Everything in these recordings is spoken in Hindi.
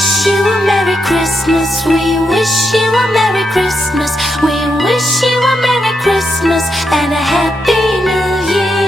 wish you a Merry Christmas. We wish you a Merry Christmas. We wish you a Merry Christmas and a Happy New Year.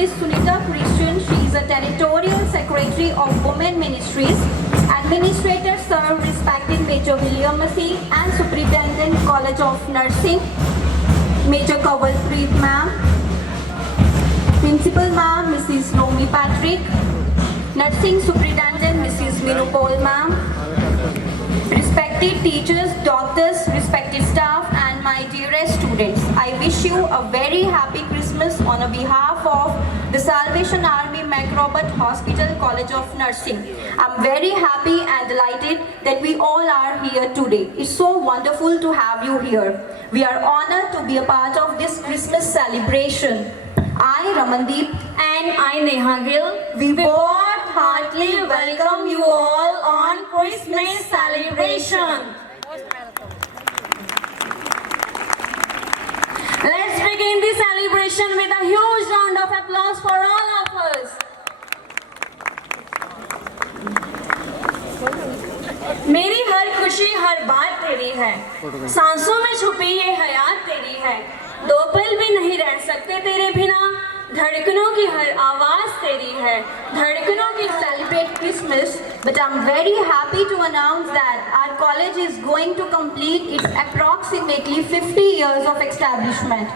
Mrs. Sunita Christian. She is a Territorial Secretary of Women Ministries. Administrators serve respected Major William Massey and Superintendent College of Nursing, Major Kawalpreet ma'am. Principal ma'am, Mrs. Nomi Patrick. Nursing Superintendent, Mrs. Minu Paul ma'am. Respected teachers, doctors, respected staff, and my dearest students, I wish you a very happy Christmas on behalf of the Salvation Army MacRobert Hospital College of Nursing. I'm very happy and delighted that we all are here today. It's so wonderful to have you here. We are honored to be a part of this Christmas celebration. I, Ramandeep, and I, Neha Gill, we both heartily welcome you all on Christmas celebration. Let's begin the celebration with a huge round of applause for all of us. मेरी हर खुशी हर बात तेरी है, सांसों में छुपी ये हयात तेरी है, दो पल भी नहीं रह सकते तेरे बिना, धड़कनों की हर आवाज तेरी है, धड़कनों की celebrate Christmas. But I'm very happy to announce that our college is going to complete its approximately 50 years of establishment.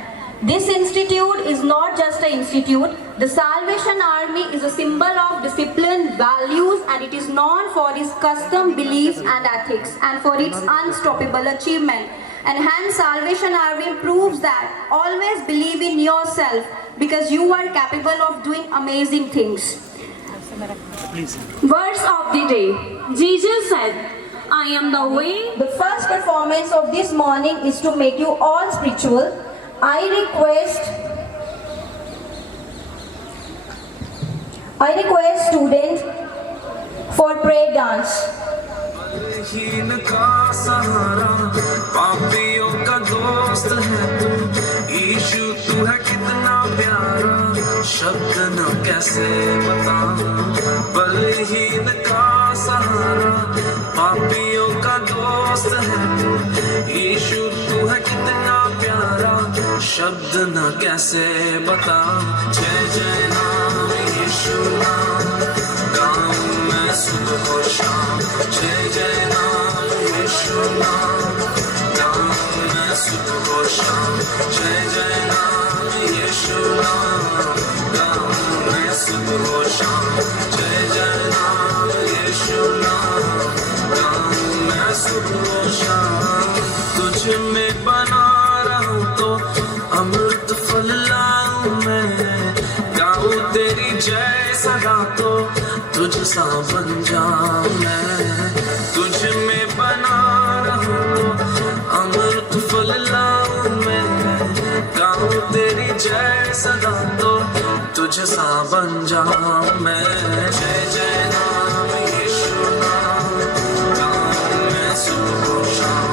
This institute is not just an institute. The Salvation Army is a symbol of discipline, values, and it is known for its custom beliefs and ethics and for its unstoppable achievement. And hence Salvation Army proves that always believe in yourself because you are capable of doing amazing things. Words of the day. Jesus said, I am the way. The first performance of this morning is to make you all spiritual. I request students for prayer dance. हीन का सहारा पापियों का दोस्त है तू यीशु तू है कितना प्यारा शब्द न कैसे बताऊं बलहीन का सहारा पापियों का दोस्त है तू यीशु तू है कितना प्यारा शब्द न कैसे बताऊं जय जय नाम यीशु नाम गाऊं मैं सुबह और शाम जय जय नाम यीशु नाम गाऊं मैं सुबह और शाम जय जय नाम यीशु नाम गाऊं मैं सुबह और शाम जय जय नाम यीशु नाम गाऊं मैं सुबह और शाम तुझ में बना रहूं तो अमृत फल लाऊं मैं गाऊं तेरी जय सदा तो तुझ सा बन जाऊं मैं तुझ में बना रहूं तो अमृत फल लाऊं मैं गाऊं तेरी जय सदा तो तुझ सा बन जाऊं मैं जय जय नाम यीशु नाम गाऊं मैं सुबह और शाम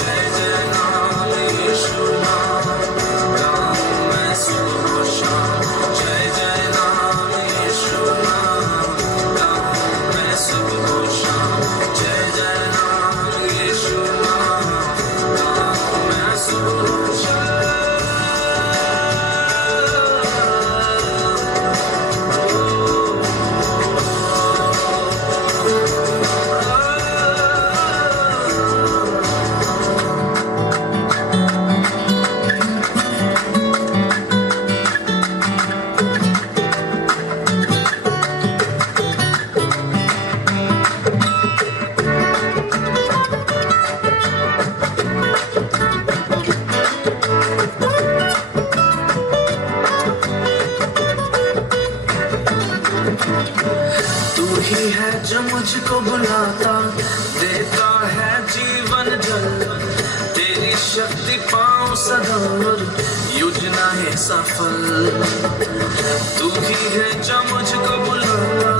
जय जय नाम यीशु नाम गाऊं मैं सुबह और शाम जय जय नाम यीशु नाम गाऊं मैं सुबह और शाम जय जय नाम यीशु नाम गाऊं मैं सुबह और शाम तू ही है जो मुझको बुलाता देता है जीवन जल तेरी शक्ति पाऊं सदा और योजना है सफल तू ही है जो मुझको बुलाता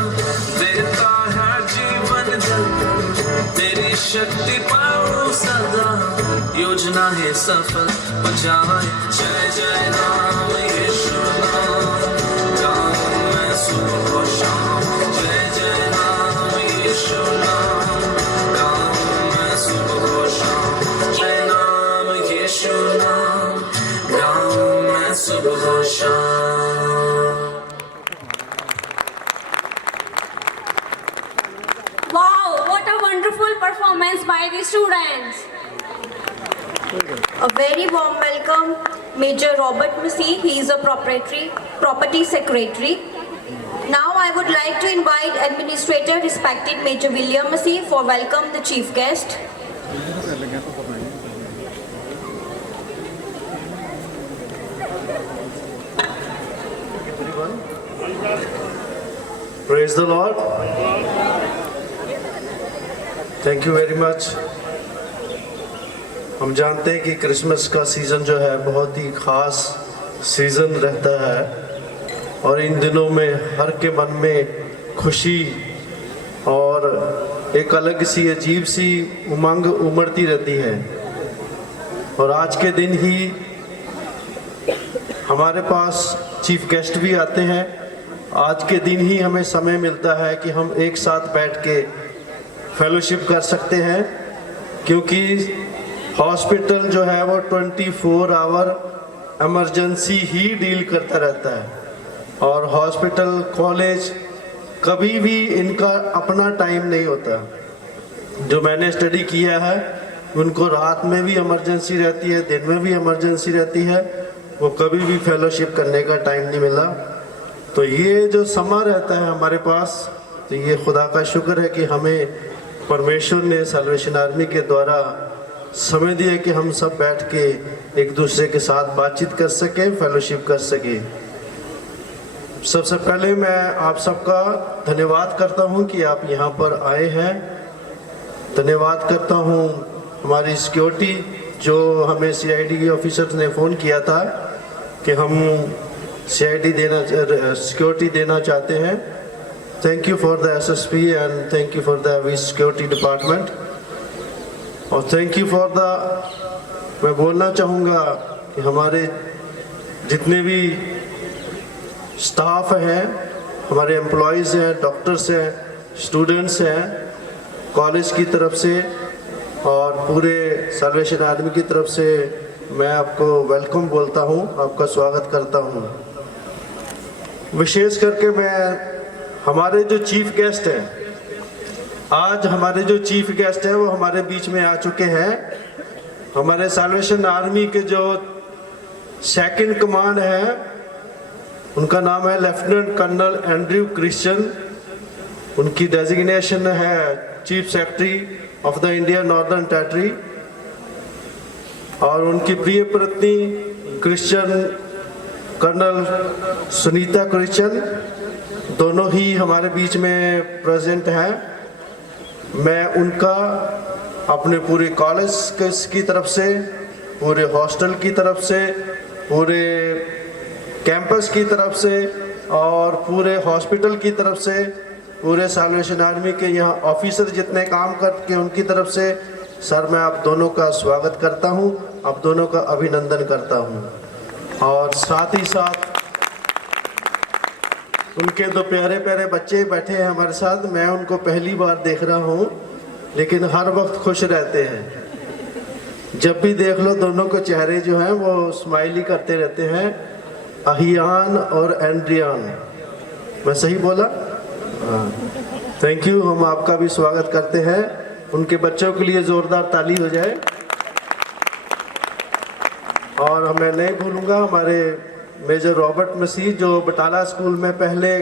देता है जीवन जल तेरी शक्ति पाऊं सदा योजना है सफल हो जाए जय जय नाम यीशु नाम गाऊं मैं सुबह और शाम जय जय नाम यीशु नाम गाऊं मैं सुबह और शाम जय नाम यीशु नाम गाऊं मैं सुबह और शाम performance by the students. A very warm welcome, Major Robert Massey. He is a property secretary. Now I would like to invite Administrator, respected Major William Massey, for welcome the chief guest. Praise the Lord. Thank you very much. हम जानते हैं कि क्रिसमस का सीज़न जो है बहुत ही ख़ास सीज़न रहता है और इन दिनों में हर के मन में खुशी और एक अलग सी अजीब सी उमंग उमड़ती रहती है। और आज के दिन ही हमारे पास चीफ गेस्ट भी आते हैं। आज के दिन ही हमें समय मिलता है कि हम एक साथ बैठ के फेलोशिप कर सकते हैं, क्योंकि हॉस्पिटल जो है वो 24 आवर इमरजेंसी ही डील करता रहता है और हॉस्पिटल कॉलेज कभी भी इनका अपना टाइम नहीं होता। जो मैंने स्टडी किया है उनको रात में भी इमरजेंसी रहती है, दिन में भी इमरजेंसी रहती है, वो कभी भी फेलोशिप करने का टाइम नहीं मिला। तो ये जो समय रहता है हमारे पास, तो ये खुदा का शुक्र है कि हमें परमेश्वर ने सैल्वेशन आर्मी के द्वारा समय दिया कि हम सब बैठ के एक दूसरे के साथ बातचीत कर सकें, फेलोशिप कर सकें। सबसे पहले मैं आप सबका धन्यवाद करता हूं कि आप यहाँ पर आए हैं। धन्यवाद करता हूं हमारी सिक्योरिटी, जो हमें सीआईडी ऑफिसर्स ने फ़ोन किया था कि हम सिक्योरिटी देना चाहते हैं। Thank you for the SSP and thank you for the security department और थैंक यू फॉर द, मैं बोलना चाहूँगा कि हमारे जितने भी स्टाफ हैं, हमारे एम्प्लॉयज़ हैं, डॉक्टर्स हैं, स्टूडेंट्स हैं, कॉलेज की तरफ से और पूरे सैल्वेशन आर्मी की तरफ से मैं आपको वेलकम बोलता हूँ, आपका स्वागत करता हूँ। विशेष करके मैं हमारे जो चीफ गेस्ट हैं, आज हमारे जो चीफ गेस्ट हैं वो हमारे बीच में आ चुके हैं। हमारे सैल्वेशन आर्मी के जो सेकंड कमांड है उनका नाम है लेफ्टिनेंट कर्नल एंड्रयू क्रिश्चियन। उनकी डेजिग्नेशन है chief secretary of the India northern territory और उनकी प्रिय पत्नी क्रिश्चियन कर्नल सुनीता क्रिश्चियन, दोनों ही हमारे बीच में प्रेजेंट हैं। मैं उनका अपने पूरे कॉलेज की तरफ से, पूरे हॉस्टल की तरफ से, पूरे कैंपस की तरफ से और पूरे हॉस्पिटल की तरफ से, पूरे सैल्वेशन आर्मी के यहाँ ऑफिसर जितने काम करके उनकी तरफ से सर मैं आप दोनों का स्वागत करता हूँ, आप दोनों का अभिनंदन करता हूँ। और साथ ही साथ उनके दो प्यारे प्यारे बच्चे बैठे हैं हमारे साथ। मैं उनको पहली बार देख रहा हूँ लेकिन हर वक्त खुश रहते हैं। जब भी देख लो दोनों के चेहरे जो हैं वो स्माइली करते रहते हैं। अहियान और एंड्रियान, मैं सही बोला? हाँ, थैंक यू। हम आपका भी स्वागत करते हैं। उनके बच्चों के लिए ज़ोरदार ताली हो जाए। और मैं नहीं भूलूंगा हमारे मेजर रॉबर्ट मसीह, जो बटाला स्कूल में पहले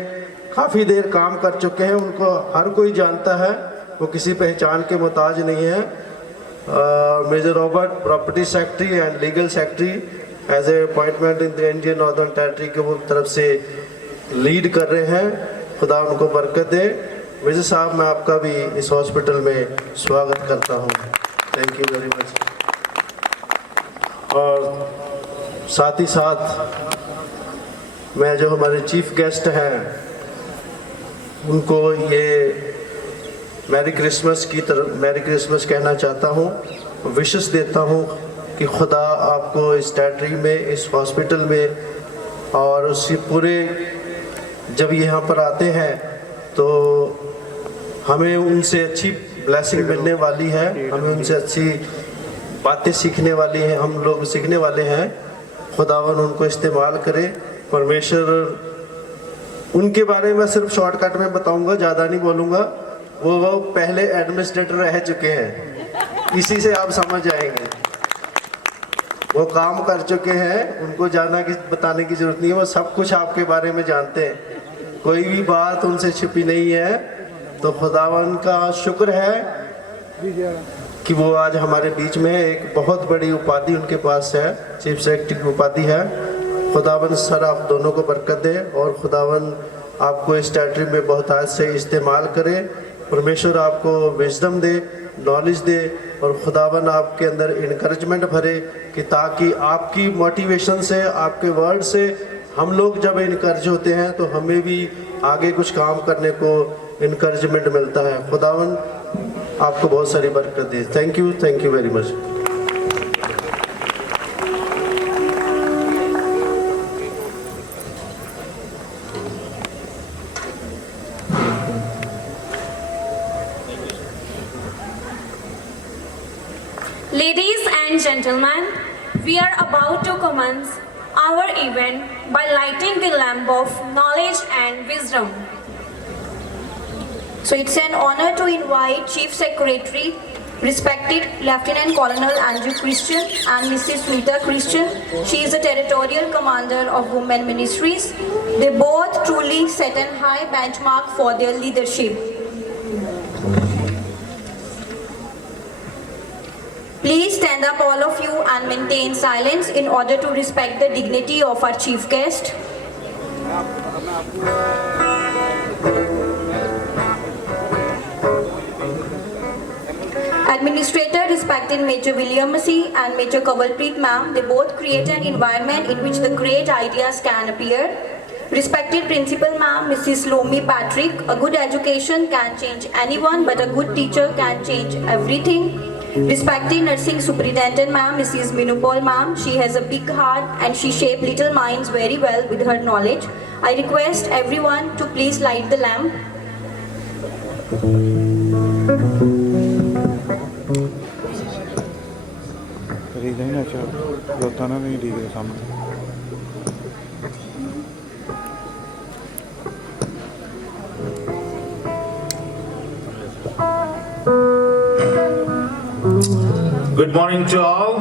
काफ़ी देर काम कर चुके हैं। उनको हर कोई जानता है, वो किसी पहचान के मोहताज नहीं है। Major Robert property secretary and legal secretary as a appointment in the Indian Northern Territory के वो तरफ से लीड कर रहे हैं। खुदा उनको बरकत दे। मेजर साहब, मैं आपका भी इस हॉस्पिटल में स्वागत करता हूँ। Thank you very much. और साथ ही साथ मैं जो हमारे चीफ गेस्ट हैं उनको ये मैरी क्रिसमस की तरफ मैरी क्रिसमस कहना चाहता हूँ, विशेष देता हूँ कि खुदा आपको इस टेरिटरी में, इस हॉस्पिटल में और उसकी पूरे जब यहाँ पर आते हैं तो हमें उनसे अच्छी ब्लेसिंग मिलने वाली है, हमें उनसे अच्छी बातें सीखने वाली हैं, हम लोग सीखने वाले हैं। खुदावन उनको इस्तेमाल करे। परमेश्वर उनके बारे में सिर्फ शॉर्टकट में बताऊंगा, ज़्यादा नहीं बोलूँगा। वो पहले एडमिनिस्ट्रेटर रह चुके हैं, इसी से आप समझ जाएंगे। वो काम कर चुके हैं, उनको बताने की जरूरत नहीं है, वो सब कुछ आपके बारे में जानते हैं, कोई भी बात उनसे छिपी नहीं है। तो खुदावन का शुक्र है कि वो आज हमारे बीच में है। एक बहुत बड़ी उपाधि उनके पास है, चीफ सेक्रेटरी की उपाधि है। खुदावन सर आप दोनों को बरकत दे और खुदावन आपको इस टेरिटरी में बहुत आज से इस्तेमाल करे। परमेश्वर आपको विजडम दे, नॉलेज दे और खुदावन आपके अंदर इनकरेजमेंट भरे कि ताकि आपकी मोटिवेशन से, आपके वर्ड से हम लोग जब इनकरेज होते हैं तो हमें भी आगे कुछ काम करने को इनकरेजमेंट मिलता है। खुदावन आपको बहुत सारी बरकत दे। Thank you very much. Ladies and gentlemen, we are about to commence our event by lighting the lamp of knowledge and wisdom. So it's an honor to invite Chief Secretary, respected Lieutenant Colonel Andrew Christian and Mrs. Rita Christian. She is a Territorial Commander of Women Ministries. They both truly set a high benchmark for their leadership. Please stand up all of you and maintain silence in order to respect the dignity of our chief guest. Administrator respected Major William Massey and Major Kawalpreet ma'am, they both create an environment in which the great ideas can appear. Respected Principal ma'am, Mrs. Lomi Patrick, a good education can change anyone but a good teacher can change everything. Respected Nursing Superintendent ma'am, Mrs. Minupal ma'am, she has a big heart and she shaped little minds very well with her knowledge. I request everyone to please light the lamp. Good morning to all.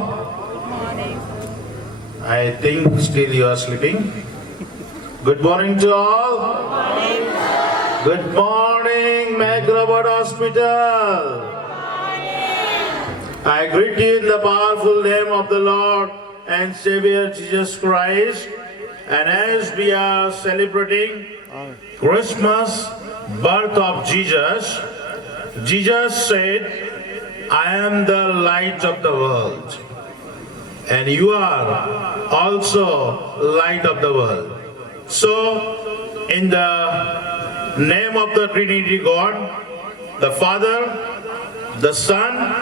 I think still you are sleeping. Good morning to all. Good morning, Macrobot Hospital. I greet you in the powerful name of the Lord and Savior Jesus Christ. And as we are celebrating Christmas, birth of Jesus, Jesus said, I am the light of the world, and you are also light of the world. So, in the name of the Trinity God, the Father, the Son,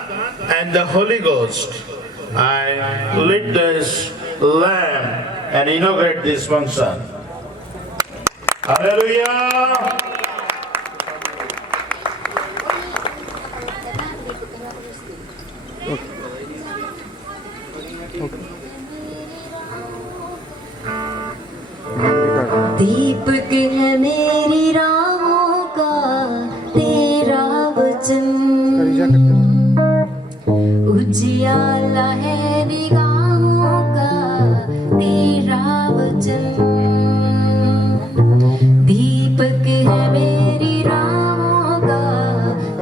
and the Holy Ghost, I lit this lamp and inaugurate this function. Hallelujah! दीपक है मेरी राहों का तेरा वचन, उजियाला है निगाहों का तेरा वचन। दीपक है मेरी राहों का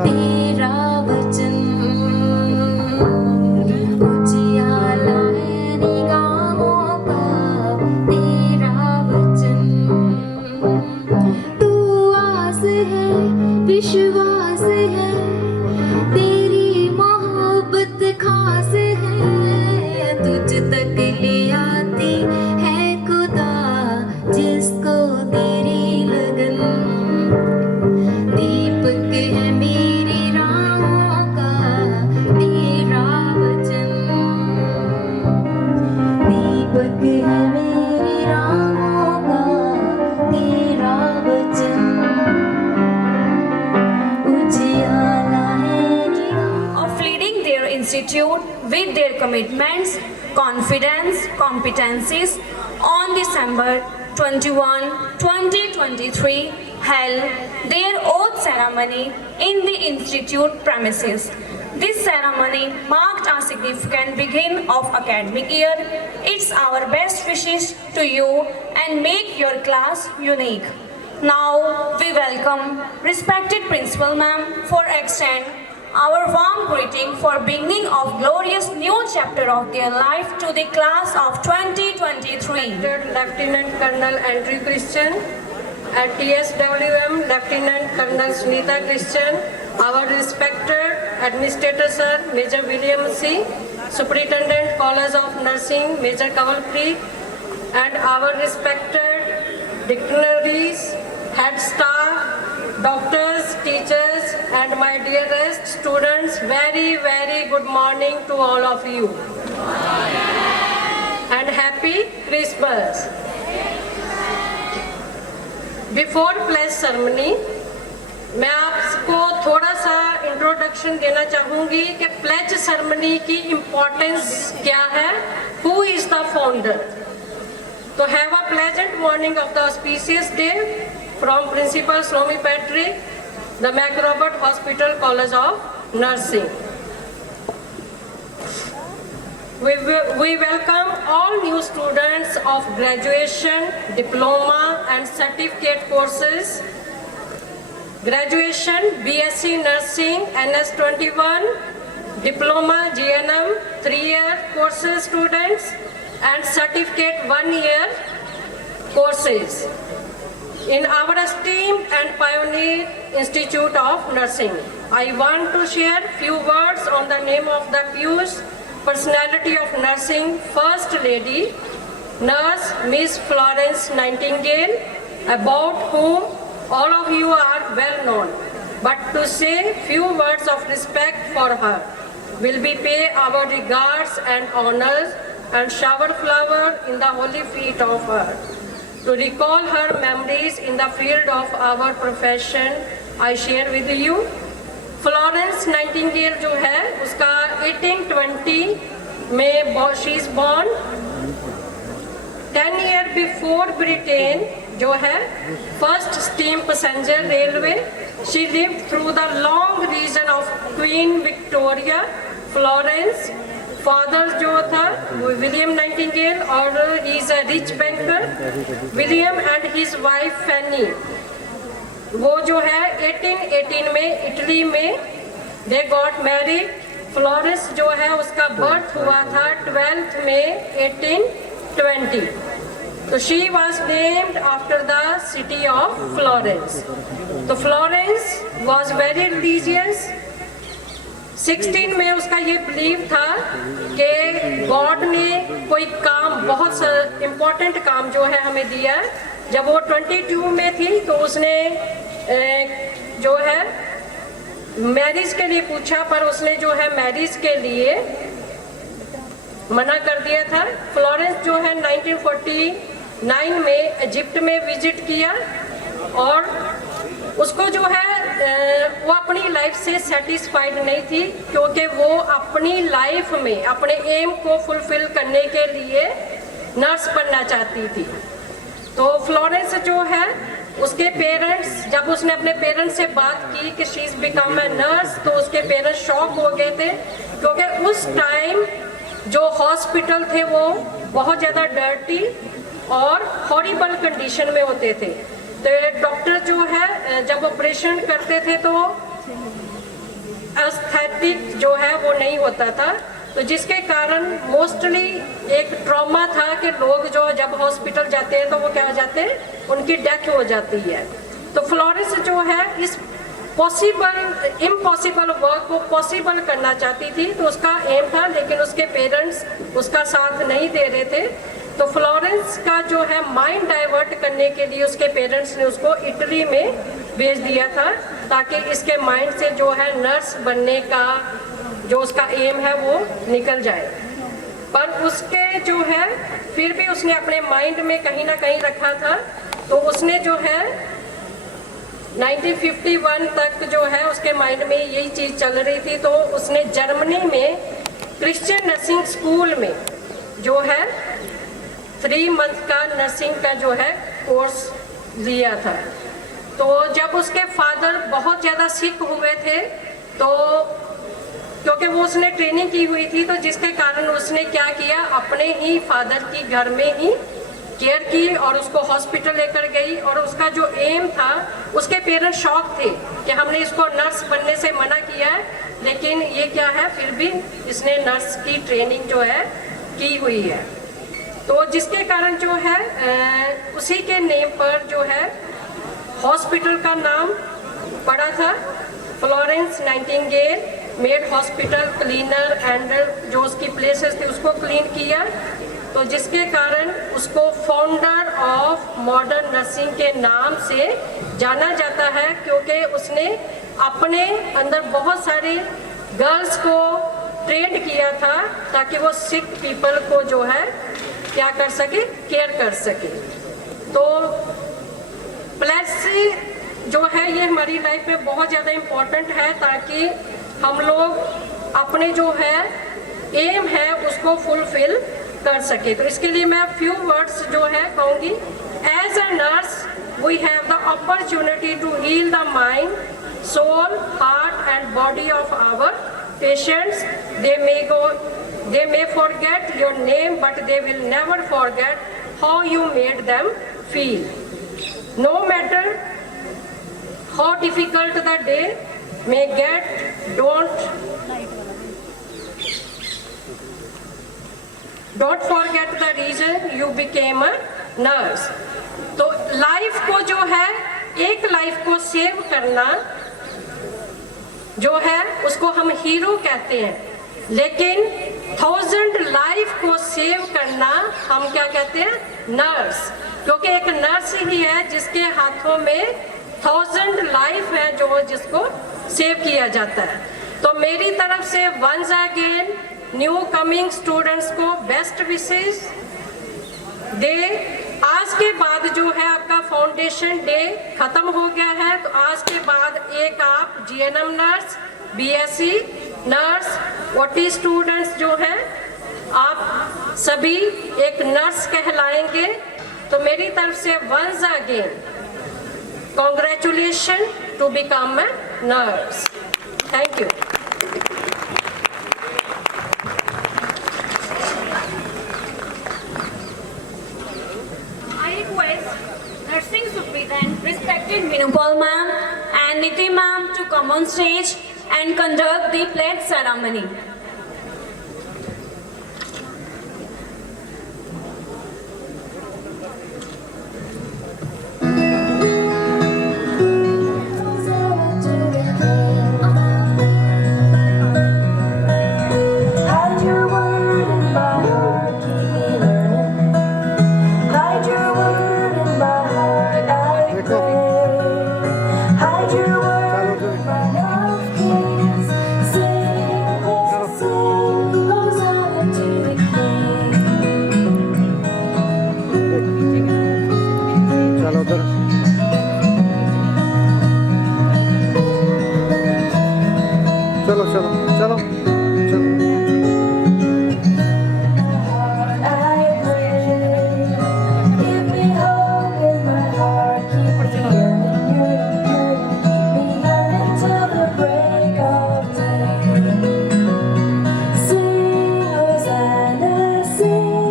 तेरा वचन, उजियाला है निगाहों का तेरा वचन। तू आस है, विश्वास है, तेरी मोहब्बत खास है। तुझ तक ले आती है खुदा जिसको तेरी लगन। दीपक है मेरी राहों का तेरा वचन, दीपक है मेरी राहों का तेरा वचन, उजियाला है निगाहों। Of leading their institute with their commitments, confidence, competencies on December 21, 2023 held their oath ceremony in the institute premises. This ceremony marked a significant beginning of academic year. It's our best wishes to you and make your class unique. Now we welcome respected Principal Ma'am for extend our warm greeting for beginning of glorious new chapter of their life to the class of 2023. Lieutenant Colonel Andrew Christian and TSWM Lieutenant Colonel Sunita Christian, our respected Administrator Sir Major William C, Superintendent College of Nursing Major Kavalpreet, and our respected dignitaries, head staff, doctors, teachers, and my dearest students, very, very good morning to all of you. And happy Christmas. Before pledge ceremony, मैं आपको थोड़ा सा इंट्रोडक्शन देना चाहूँगी कि प्लेज सेरेमनी की इम्पोर्टेंस क्या है, हु इज द फाउंडर. तो have a pleasant morning of the auspicious day from principal Slomi Patrick, the McRobert Hospital College of Nursing. We welcome all new students of graduation, diploma and certificate courses. Graduation BSc Nursing NS21, Diploma GNM 3-year courses students and certificate 1-year courses in our esteemed and pioneer Institute of Nursing. I want to share few words on the name of the pious personality of nursing, First Lady, Nurse Miss Florence Nightingale, about whom all of you are well known. But to say few words of respect for her, will we pay our regards and honors and shower flower in the holy feet of her. To recall her memories in the field of our profession, I share with you. Florence Nightingale जो है उसका 1820 में she is born. 10 year before Britain जो है first steam passenger railway. She lived through the long reign of Queen Victoria. Florence father जो था विलियम नाइटिंगेल और he is a rich banker. William and his wife Fanny, वो जो है 1818 में इटली में दे गॉट मैरिड. फ्लोरेंस जो है उसका बर्थ हुआ था 12th में 1820. तो she was named after the city of Florence. तो फ्लोरेंस वॉज वेरी रिलीजियस. 16 में उसका ये बिलीव था कि गॉड ने कोई काम, बहुत इम्पोर्टेंट काम जो है हमें दिया. जब वो 22 में थी तो उसने जो है मैरिज के लिए पूछा, पर उसने जो है मैरिज के लिए मना कर दिया था. फ्लोरेंस जो है 1949 में इजिप्ट में विजिट किया और उसको जो है वो अपनी लाइफ से सेटिस्फाइड नहीं थी, क्योंकि वो अपनी लाइफ में अपने एम को फुलफिल करने के लिए नर्स बनना चाहती थी. तो फ्लोरेंस जो है उसके पेरेंट्स, जब उसने अपने पेरेंट्स से बात की कि she is become a nurse, तो उसके पेरेंट्स शॉक हो गए थे, क्योंकि उस टाइम जो हॉस्पिटल थे वो बहुत ज़्यादा डर्टी और हॉरिबल कंडीशन में होते थे. तो डॉक्टर जो है जब ऑपरेशन करते थे तो एस्थेटिक जो है वो नहीं होता था, तो जिसके कारण मोस्टली एक ट्रॉमा था कि लोग जो जब हॉस्पिटल जाते हैं तो वो क्या हो जाते हैं, उनकी डेथ हो जाती है. तो फ्लोरेंस जो है इस इम्पॉसिबल वर्क को पॉसिबल करना चाहती थी, तो उसका एम था, लेकिन उसके पेरेंट्स उसका साथ नहीं दे रहे थे. तो फ्लोरेंस का जो है माइंड डाइवर्ट करने के लिए उसके पेरेंट्स ने उसको इटली में भेज दिया था, ताकि इसके माइंड से जो है नर्स बनने का जो उसका एम है वो निकल जाए. पर उसके जो है फिर भी उसने अपने माइंड में कहीं ना कहीं रखा था. तो उसने जो है 1951 तक जो है उसके माइंड में यही चीज़ चल रही थी. तो उसने जर्मनी में क्रिश्चियन नर्सिंग स्कूल में जो है 3 मंथ का नर्सिंग का जो है कोर्स लिया था. तो जब उसके फादर बहुत ज़्यादा सिक हुए थे, तो क्योंकि वो उसने ट्रेनिंग की हुई थी, तो जिसके कारण उसने क्या किया, अपने ही फादर की घर में ही केयर की और उसको हॉस्पिटल लेकर गई। और उसका जो एम था, उसके पेरेंट्स शॉक थे कि हमने इसको नर्स बनने से मना किया है, लेकिन ये क्या है, फिर भी इसने नर्स की ट्रेनिंग जो है की हुई है। तो जिसके कारण जो है उसी के नेम पर जो है हॉस्पिटल का नाम पड़ा था, Florence Nightingale made hospital cleaner, and जो उसकी प्लेसेस थी उसको क्लीन किया। तो जिसके कारण उसको फाउंडर ऑफ मॉडर्न नर्सिंग के नाम से जाना जाता है, क्योंकि उसने अपने अंदर बहुत सारे गर्ल्स को ट्रेन किया था ताकि वो सिक पीपल को जो है क्या कर सके, केयर कर सके। तो प्लेसी जो है ये हमारी लाइफ में बहुत ज़्यादा इम्पोर्टेंट है, ताकि हम लोग अपने जो है एम है उसको फुलफिल कर सके। तो इसके लिए मैं फ्यू वर्ड्स जो है कहूँगी। As a nurse we have the opportunity to heal the mind, soul, heart and body of our patients. They may forget your name, but they will never forget how you made them feel. No matter how difficult the day may get, don't forget the reason you became a nurse. तो लाइफ को जो है, एक लाइफ को सेव करना जो है उसको हम हीरो कहते हैं, लेकिन 1000 लाइफ को सेव करना हम क्या कहते हैं, नर्स। क्योंकि एक नर्स ही है जिसके हाथों में 1000 लाइफ है जो जिसको सेव किया जाता है। तो मेरी तरफ से once again new coming students को बेस्ट विशेस डे। आज के बाद जो है आपका फाउंडेशन डे खत्म हो गया है, तो आज के बाद एक आप GNM nurse, BSc nurse, OT students जो है आप सभी एक नर्स कहलाएंगे। तो मेरी तरफ से once again congratulation to become a nurse. Thank you. Nursing Superintendent, respected Minupal ma'am and Niti ma'am to come on stage and conduct the pledge ceremony.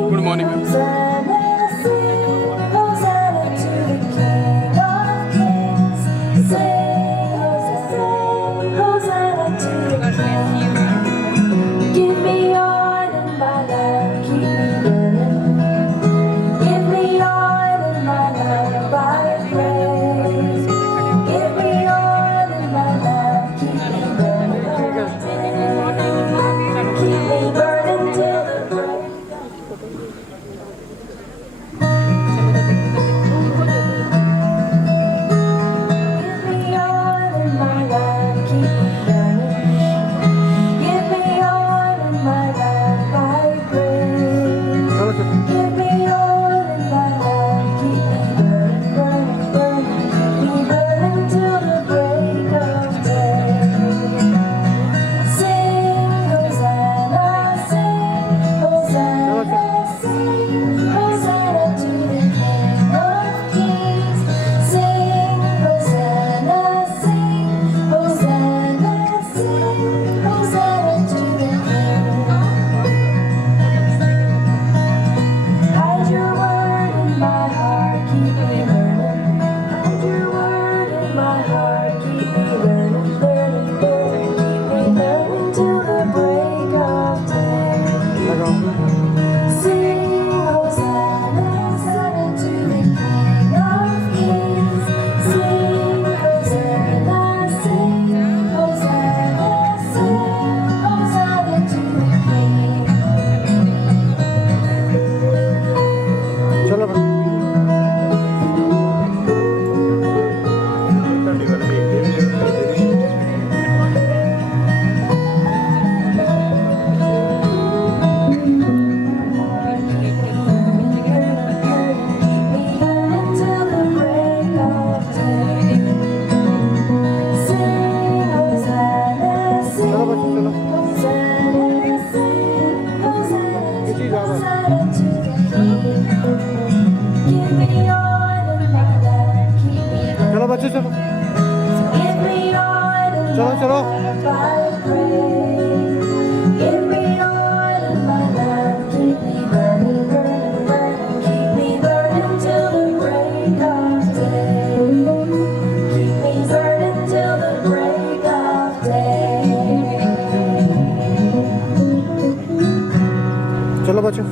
Good morning. बच्चे चलो Give me all of चलो चलो my praise. Give me all of my love. Keep me burning, burning, burning. Keep me burning till the break of day. Keep me burning till the break of day. चलो बच्चे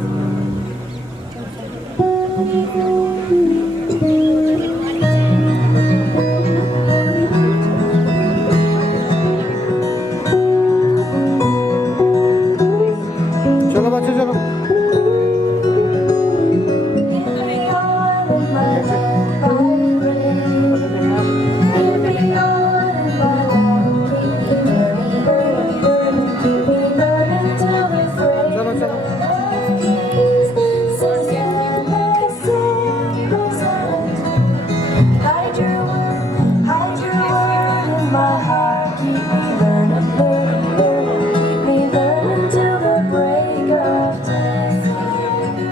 चलो बच्चे चलो Give me all of my love, I pray. Give me all of my love. Keep me burning, burning, burning. Keep me burning till the break चलो चलो hide your word in my heart. Keep me burning, burning, burning. Keep me burning till the break of day.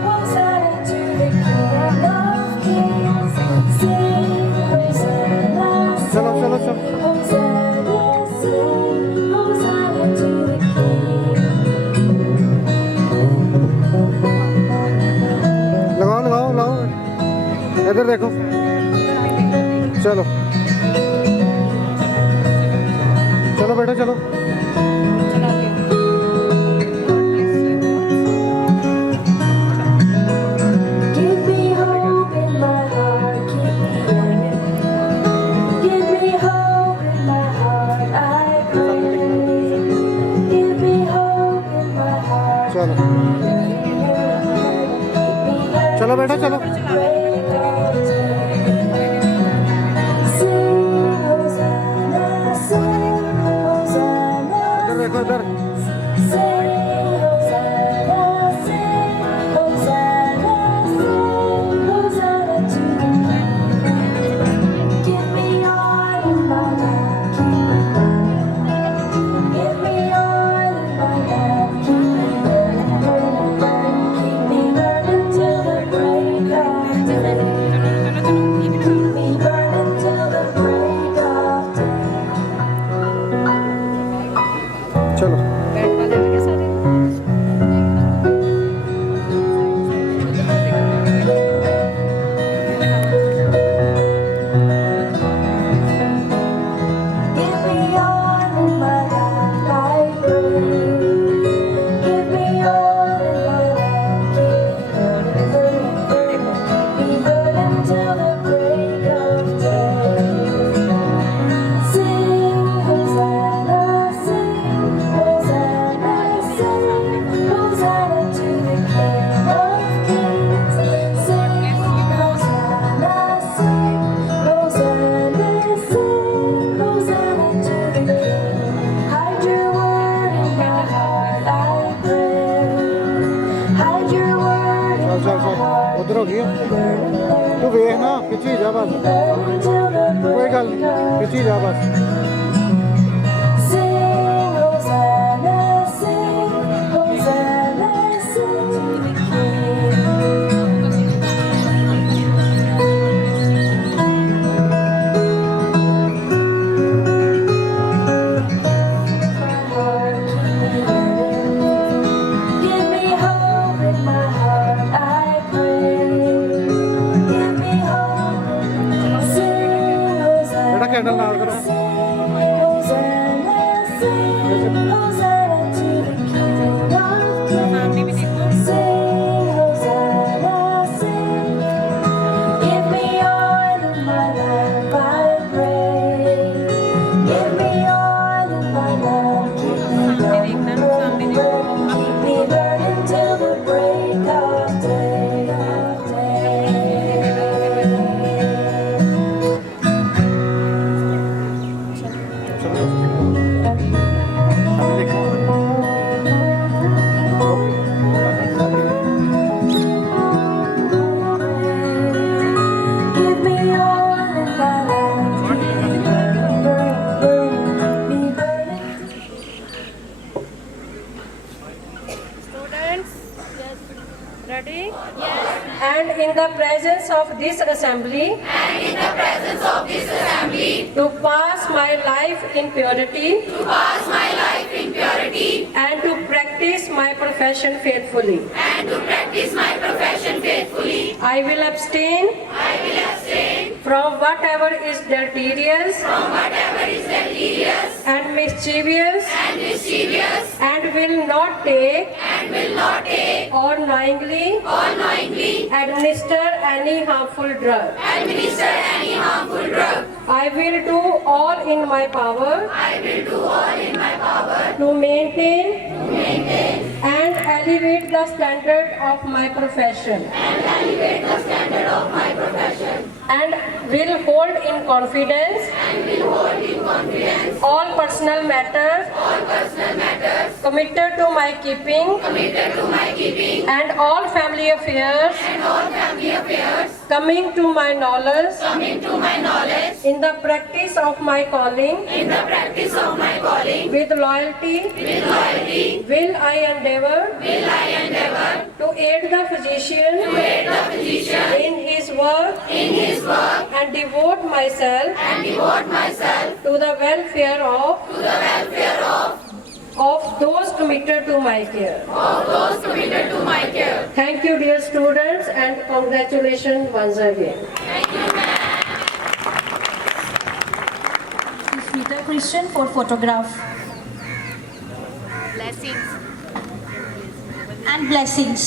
Hosanna to the King of Kings. Sing Hosanna, चलो चलो चलो Hosanna, sing Hosanna to the King. लगाओ लगाओ लगाओ इधर देखो चलो चलो बेटा चलो Give me hope in my heart, keep me burning. Give me hope in my heart, I pray. Give me hope in my heart, चलो keep me burning. चलो बेटा चलो Break of day. Sing Hosanna, sing Hosanna, इधर देखो इधर sing Hosanna, sing Hosanna, sing Hosanna to the King. Give me all of my love, keep me burning. Give me all of my love, keep me burning, burning, burning. Keep me burning till the break of day. Keep me burning till the break of day. चलो Give me all of my love, I pray. Give me all of my love, keep me burning, burning, burning. Keep me burning till the break of day. Sing Hosanna, sing Hosanna, sing Hosanna to the King of Kings. Sing Hosanna, sing Hosanna, sing Hosanna to the King. Hide your word in my heart, I pray. Hide your word in चल चल my चल heart. उधर हो गया तू वेख ना खिंची जा बस Burning till the कोई गल break नहीं of खिंची जा बस Sing Hosanna, sing Hosanna, sing to the King. My heart, keep me burning. Give me hope in my heart, I pray. Give me hope. Sing Hosanna. बेटा कैंडल नाल करो Hosanna, sing Hosanna to the King of Kings. Sing Hosanna, sing. Give me all of my love, I pray. Give me all of my love, keep me burning, burning, burning. Keep me burning till the break of day, of day. presence of this assembly, to pass my life in purity, and to practice my profession faithfully. I will abstain from whatever is deleterious and mischievous, and will not take or knowingly administer any harmful drug. I will do all in my power to maintain and elevate the standard of my profession, and will hold in confidence all personal matters committed to my keeping, and all family affairs coming to my knowledge in the practice of my calling. With loyalty will I endeavor to aid the physician in his work and devote myself to the welfare of those committed to my care. Thank you, dear students, and congratulations once again. Peter Christian for photograph. Blessings. And blessings.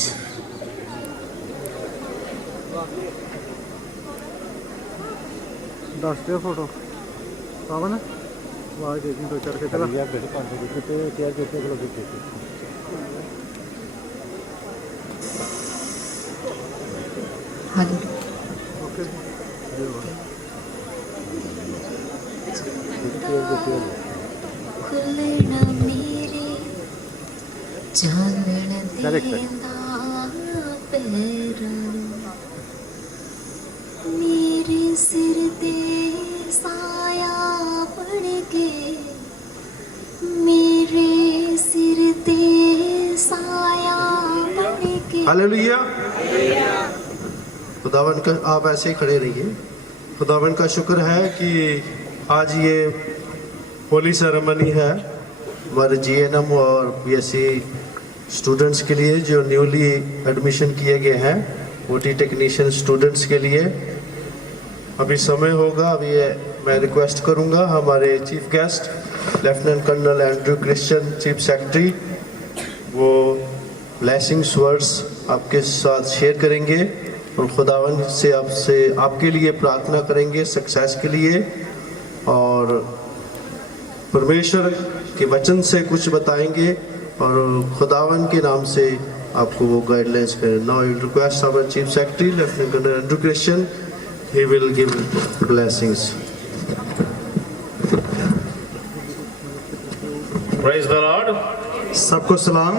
ਦੱਸ ਦਿਓ ਫੋਟੋ ਪਾਵਨ ਆਵਾਜ਼ ਦੇ ਦੋ ਚਾਰ ਕੇ ਚਲਾ ਯਾਰ ਬੇਟੇ 500 ਦਿੱਤੇ ਤੇ ਕਿਹਾ ਕਿਤੇ ਕੋਲ ਦਿੱਤੇ ਹਾਂਜੀ ਓਕੇ ਖੁੱਲਣਾ ਮੇਰੇ ਚਾਨਣ ਦੇਂਦਾ ਪੈਰਾਂ ਮੇਰੇ ਸਿਰ ਤੇ ਸਾਇਆ ਬਣ ਕੇ ਮੇਰੇ ਸਿਰ ਤੇ ਸਾਇਆ ਬਣ ਕੇ हालेलुया। खुदावन का आप ऐसे ही खड़े रहिए। खुदावन का शुक्र है कि आज ये होली सेरेमनी है हमारे जीएनएम और बीएससी स्टूडेंट्स के लिए जो न्यूली एडमिशन किए गए हैं ओटी टेक्नीशियन स्टूडेंट्स के लिए। अभी समय होगा, अभी मैं रिक्वेस्ट करूंगा हमारे chief guest lieutenant colonel Andrew Christian chief secretary, वो ब्लेसिंग्स वर्ड्स आपके साथ शेयर करेंगे और खुदावन से आपके लिए प्रार्थना करेंगे सक्सेस के लिए, और परमेश्वर के वचन से कुछ बताएंगे और खुदावन के नाम से आपको वो गाइडलाइंस करें। Now I request our chief secretary lieutenant colonel Andrew Christian, he will give blessings. Praise the Lord. सबको सलाम।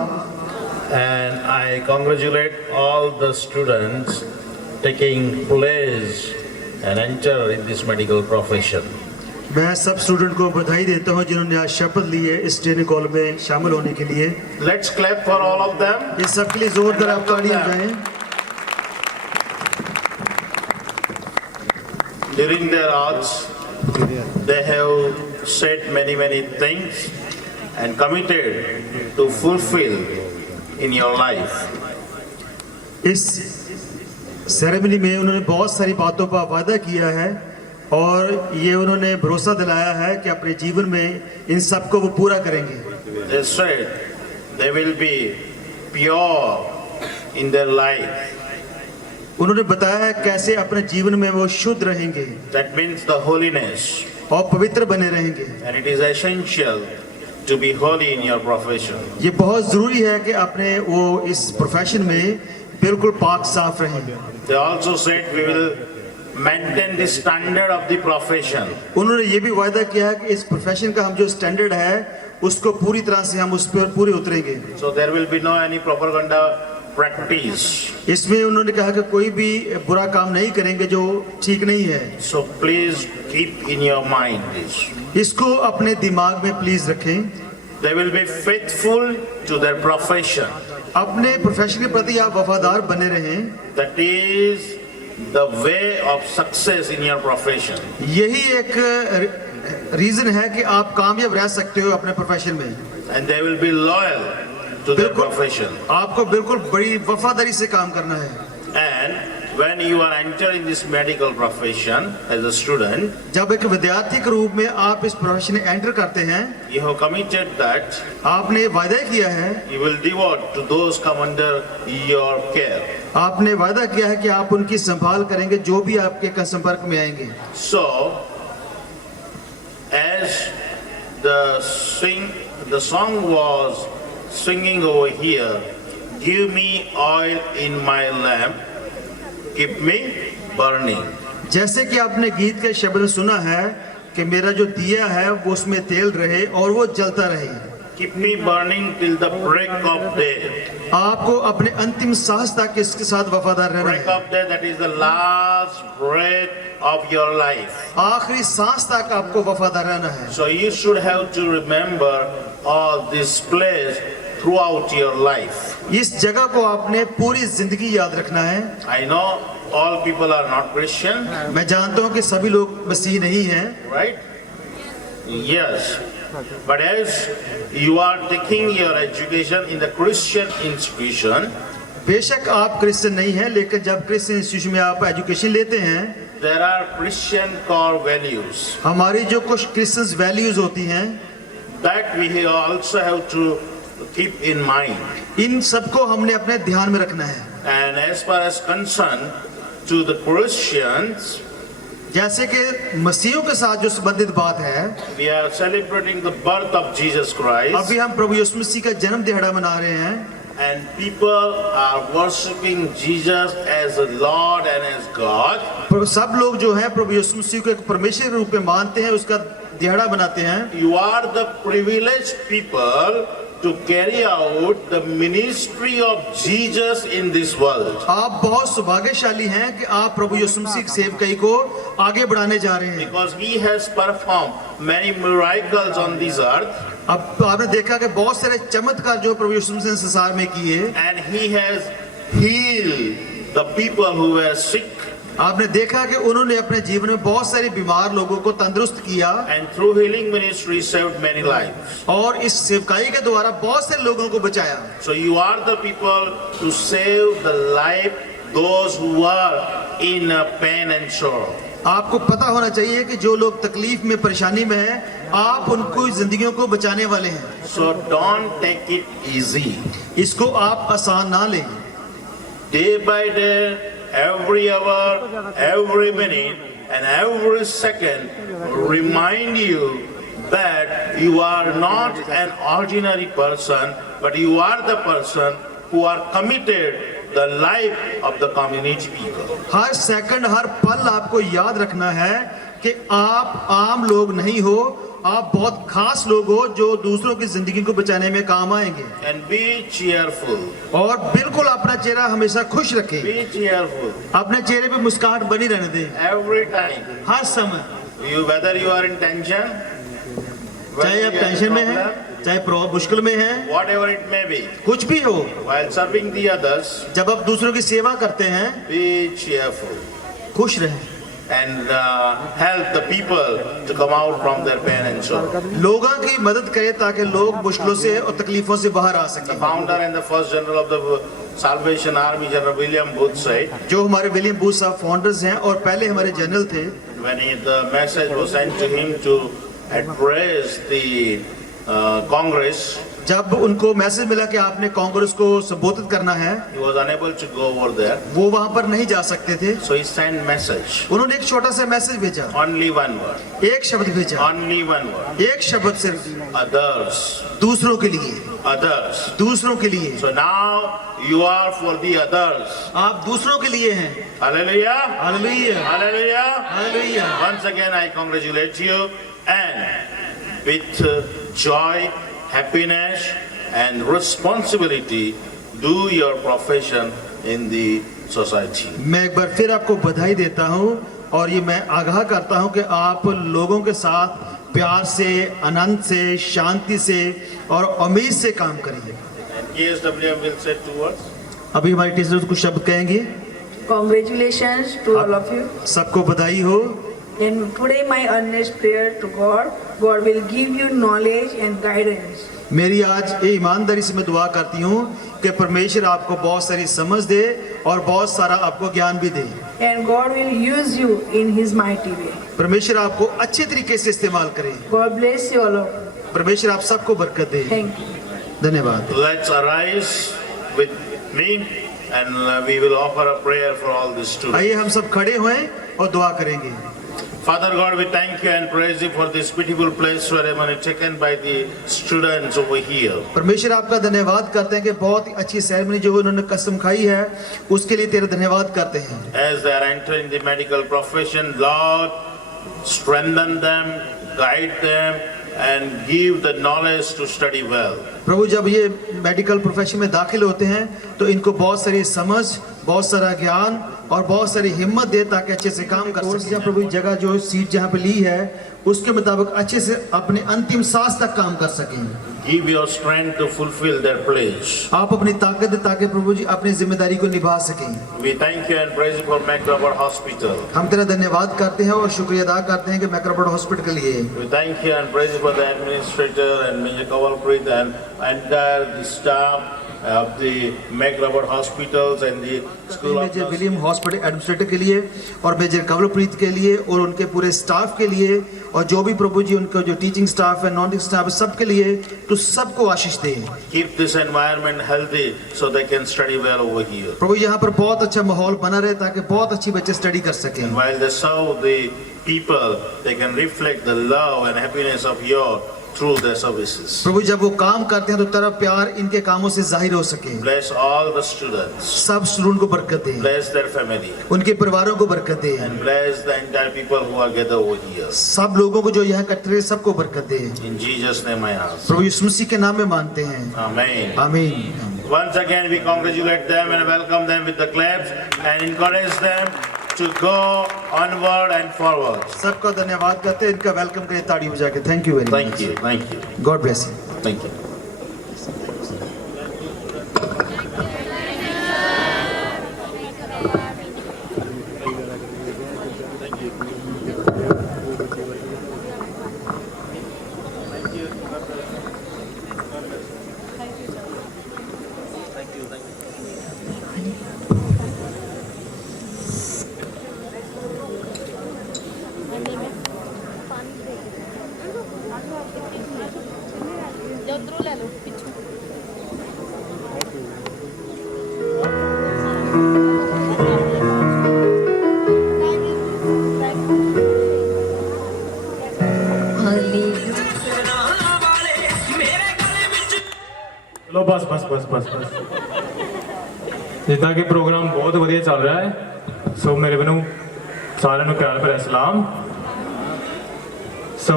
And I congratulate all the students taking place and enter in this medical profession. मैं सब स्टूडेंट को बधाई देता हूं जिन्होंने आज शपथ ली है इस ट्रेनिंग कॉल में शामिल होने के लिए। Let's clap for all of them. इस सब के लिए जोरदार आप ताली बजाएं। During their oaths, they have said many things and committed to fulfill in your life. इस सेरेमनी में उन्होंने बहुत सारी बातों पर वादा किया है और ये उन्होंने भरोसा दिलाया है कि अपने जीवन में इन सब को वो पूरा करेंगे। They said they will be pure in their life. उन्होंने बताया है कैसे अपने जीवन में वो शुद्ध रहेंगे। That means the holiness. और पवित्र बने रहेंगे। And it is essential to be holy in your profession. ये बहुत जरूरी है कि अपने वो इस प्रोफेशन में बिल्कुल पाक साफ रहें। They also said we will maintain the standard of the profession. उन्होंने ये भी वायदा किया है कि इस प्रोफेशन का हम जो स्टैंडर्ड है उसको पूरी तरह से हम उस पर पूरे उतरेंगे। So there will be no any propaganda practice. इसमें उन्होंने कहा कि कोई भी बुरा काम नहीं करेंगे जो ठीक नहीं है। So please keep in your mind this. इसको अपने दिमाग में प्लीज रखें। They will be faithful to their profession. अपने प्रोफेशन के प्रति आप वफादार बने रहें। That is the way of success in your profession. यही एक रीजन है कि आप कामयाब रह सकते हो अपने प्रोफेशन में। And they will be loyal to their बिल्कुल, profession. आपको बिल्कुल बड़ी वफादारी से काम करना है। And when you are entering this medical profession as a student, जब एक विद्यार्थी के रूप में आप इस प्रोफेशन में एंटर करते हैं, you have committed that आपने वायदा किया है, you will devote to those come under your care. आपने वायदा किया है कि आप उनकी संभाल करेंगे जो भी आपके संपर्क में आएंगे। So, as the song was singing over here, give me oil in my lamp, keep me burning. जैसे कि आपने गीत के शब्द में सुना है कि मेरा जो दिया है वो उसमें तेल रहे और वो जलता रहे। Keep me burning till the break of day. आपको अपने अंतिम सांस तक इसके साथ वफादार रहना Break है। of day, that is the last breath of your life. आखिरी सांस तक आपको वफादार रहना है। So you should have to remember all this place throughout your life. इस जगह को आपने पूरी जिंदगी याद रखना है। I know all people are not Christian, मैं जानता हूँ कि सभी लोग मसीह नहीं हैं, right? Yes. But as you are taking your education in the Christian institution, बेशक आप क्रिश्चियन नहीं हैं, लेकिन जब क्रिश्चियन इंस्टीट्यूशन में आप एजुकेशन लेते हैं, there are Christian core values हमारी जो कुछ क्रिश्चियन वैल्यूज होती हैं, that we also have to keep in mind. इन सबको हमने अपने ध्यान में रखना है। And as far as concerned to the Christians, जैसे कि मसीहों के साथ जो संबंधित बात है, we are celebrating the birth of Jesus Christ, अभी हम प्रभु यीशु मसीह का जन्म दिहाड़ा मना रहे हैं and people are worshiping Jesus as a Lord and as God. सब लोग जो है प्रभु यीशु मसीह को एक परमेश्वर के रूप में मानते हैं, उसका दिहाड़ा बनाते हैं। You are the privileged people to carry out the ministry of Jesus in this world. आप बहुत सौभाग्यशाली हैं कि आप प्रभु यीशु मसीह की सेवकाई को आगे बढ़ाने जा रहे हैं। Because he has performed many miracles on this earth, अब आपने देखा कि बहुत सारे चमत्कार जो प्रभु यीशु मसीह ने संसार में किए, and he has healed the people who were sick, आपने देखा कि उन्होंने अपने जीवन में बहुत सारे बीमार लोगों को तंदुरुस्त किया, and through healing ministry saved many lives. और इस सेवकाई के द्वारा बहुत से लोगों को बचाया। So you are the people to save the life those who are in pain and sorrow. आपको पता होना चाहिए कि जो लोग तकलीफ में परेशानी में हैं, आप उनको जिंदगियों को बचाने वाले हैं। So don't take it easy. इसको आप आसान ना लें। Day by day, every hour, every minute, and every second remind you that you are not an ordinary person, but you are the person who are committed the life of the community people. हर सेकंड हर पल आपको याद रखना है कि आप आम लोग नहीं हो, आप बहुत खास लोग हो जो दूसरों की जिंदगी को बचाने में काम आएंगे। And be cheerful. और बिल्कुल अपना चेहरा हमेशा खुश रखें, Be cheerful. अपने चेहरे पे मुस्कुराहट बनी रहने दें Every time. हर समय। Whether you are in tension, चाहे आप टेंशन में हैं, चाहे मुश्किल में हैं, whatever it may be, कुछ भी हो, while serving the others, जब आप दूसरों की सेवा करते हैं, be cheerful. खुश रहें And help the people to come out from their pain and sorrow. लोगों की मदद करें ताकि लोग मुश्किलों से और तकलीफों से बाहर आ The सकें। founder and the first general of the Salvation Army, General William Booth, said, जो हमारे विलियम बूथ साहब फाउंडर्स हैं और पहले हमारे जनरल थे, when the message was sent to him to address the Congress, जब उनको मैसेज मिला कि आपने कांग्रेस को संबोधित करना है, he was unable to go over there. वो वहां पर नहीं जा सकते थे, So he sent message. उन्होंने एक छोटा सा मैसेज भेजा, Only one word. एक शब्द भेजा, Only one word. एक शब्द सिर्फ, Others. दूसरों के लिए, Others. दूसरों के लिए। So now you are for the others. आप दूसरों के लिए हैं। Hallelujah. Hallelujah, Hallelujah. Hallelujah. Once again, I congratulate you, and with joy, happiness, and responsibility, do your profession in the society. मैं एक बार फिर आपको बधाई देता हूँ और ये मैं आगाह करता हूँ कि आप लोगों के साथ प्यार से, आनंद से, शांति से और उम्मीद से काम करिए। And KSWM will say 2 words. अभी हमारी टीचर कुछ शब्द कहेंगे। Congratulations to all of you. सबको बधाई हो। And today my earnest prayer to God, God will give you knowledge and guidance. मेरी आज ये ईमानदारी से मैं दुआ करती हूँ कि परमेश्वर आपको बहुत सारी समझ दे और बहुत सारा आपको ज्ञान भी दे। And God will use you in His mighty way. परमेश्वर आपको अच्छे तरीके से इस्तेमाल करे। God bless you all of you. परमेश्वर आप सबको बरकत दे। Thank you. धन्यवाद। Let's arise with me and we will offer a prayer for all the students. आइए हम सब खड़े हुए और दुआ करेंगे। Father God, we thank you and praise you for this beautiful place ceremony taken by the students over here. परमेश्वर आपका धन्यवाद करते हैं कि बहुत ही अच्छी सेरेमनी जो उन्होंने कसम खाई है उसके लिए तेरा धन्यवाद करते हैं। As they are entering the medical profession, Lord, strengthen them, guide them and give the knowledge to study well. प्रभु जब ये मेडिकल प्रोफेशन में दाखिल होते हैं तो इनको बहुत सारी समझ, बहुत सारा ज्ञान और बहुत सारी हिम्मत दे ताकि अच्छे से काम कर सकें। प्रभु जगह जो सीट जहाँ पे ली है उसके मुताबिक अच्छे से अपने अंतिम सांस तक काम कर सकें। Give your strength to fulfill their pledge. आप अपनी ताकत दे ताकि प्रभु जी अपनी जिम्मेदारी को निभा सकें। We thank you and praise you for McRobert Hospital. हम तेरा धन्यवाद करते हैं और शुक्रिया अदा करते हैं कि मैक्रबर्ट हॉस्पिटल के लिए। We thank you and praise you for the administrator and Major Kawalpreet and entire the staff of the McRobert Hospitals and the school of Major William hospital administrator के लिए और मेजर कवलप्रीत के लिए और उनके पूरे स्टाफ के लिए और जो भी प्रभु जी उनका जो टीचिंग स्टाफ है, नॉन टीचिंग स्टाफ है, सबके लिए तो सबको आशीष दे। Keep this environment healthy so they can study well over here. प्रभु यहाँ पर बहुत अच्छा माहौल बना रहे ताकि बहुत अच्छी बच्चे स्टडी कर सकें। And while they serve the people, they can reflect the love and happiness of your through their services. प्रभु जब वो काम करते हैं तो तेरा प्यार इनके कामों से जाहिर हो सके। Bless all the students. सब स्टूडेंट को बरकत दे। Bless their family. उनके परिवारों को बरकत दे। And bless the entire people who are gathered over here. सब लोगों को जो यहाँ इकट्ठे हैं सबको बरकत दे। In Jesus' name I ask. प्रभु यीशु मसीह के नाम में मानते हैं। Amen. आमीन। Once again, we congratulate them and welcome them with the claps and encourage them to go onward and forward. सबका धन्यवाद करते हैं, इनका वेलकम करें ताड़ी बजा के। Thank you very much. Thank you. Thank you. God bless you. Thank you. ਚਲੋ ਬਸ ਜਿੱਦਾਂ ਕਿ ਪ੍ਰੋਗਰਾਮ ਬਹੁਤ ਵਧੀਆ ਚੱਲ ਰਿਹਾ ਹੈ ਸੋ ਮੇਰੇ ਵੱਲੋਂ ਸਾਰਿਆਂ ਨੂੰ ਪਿਆਰ ਭਰਿਆ ਸਲਾਮ। ਸੋ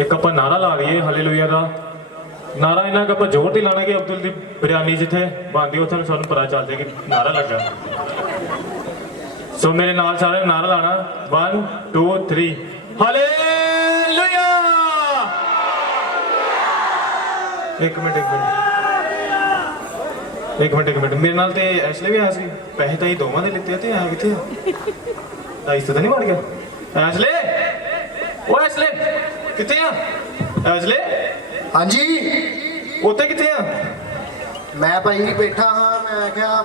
ਇੱਕ ਆਪਾਂ ਨਾਰਾ ਲਾ ਲਈਏ ਹਾਲੇਲੂਇਆ ਦਾ ਨਾਰਾ ਇਹਨਾਂ ਕੁ ਆਪਾਂ ਜ਼ੋਰ ਤੇ ਲਾਣਾ ਕਿ ਅਬਦੁਲ ਦੀ ਬਿਰਿਆਨੀ ਜਿੱਥੇ ਬਣਦੀ ਉੱਥੇ ਸਾਨੂੰ ਪਤਾ ਚੱਲ ਜਾਏ ਕਿ ਨਾਰਾ ਲੱਗਾ। ਸੋ ਮੇਰੇ ਨਾਲ ਸਾਰਿਆਂ ਨੇ ਨਾਰਾ ਲਾਣਾ 1 2 3 ਹਾਲੇਲੂਇਆ। ਇੱਕ ਮਿੰਟ ਮੇਰੇ ਨਾਲ ਤੇ ਐਸਲੇ ਵੀ ਆਇਆ ਸੀ ਪੈਸੇ ਤਾਂ ਇਹ ਦੋਵਾਂ ਦੇ ਲਿੱਤੇ ਤੇ ਆ ਕਿੱਥੇ ਆ ਆਈਸ ਤਾਂ ਨਹੀਂ ਮਾਰ ਗਿਆ ਐਸਲੇ ਓ ਐਸਲੇ ਕਿੱਥੇ ਆ ਐਸਲੇ ਹਾਂਜੀ ਉੱਥੇ ਕਿੱਥੇ ਆ ਮੈਂ ਭਾਈ ਬੈਠਾ ਹਾਂ ਮੈਂ ਕਿਹਾ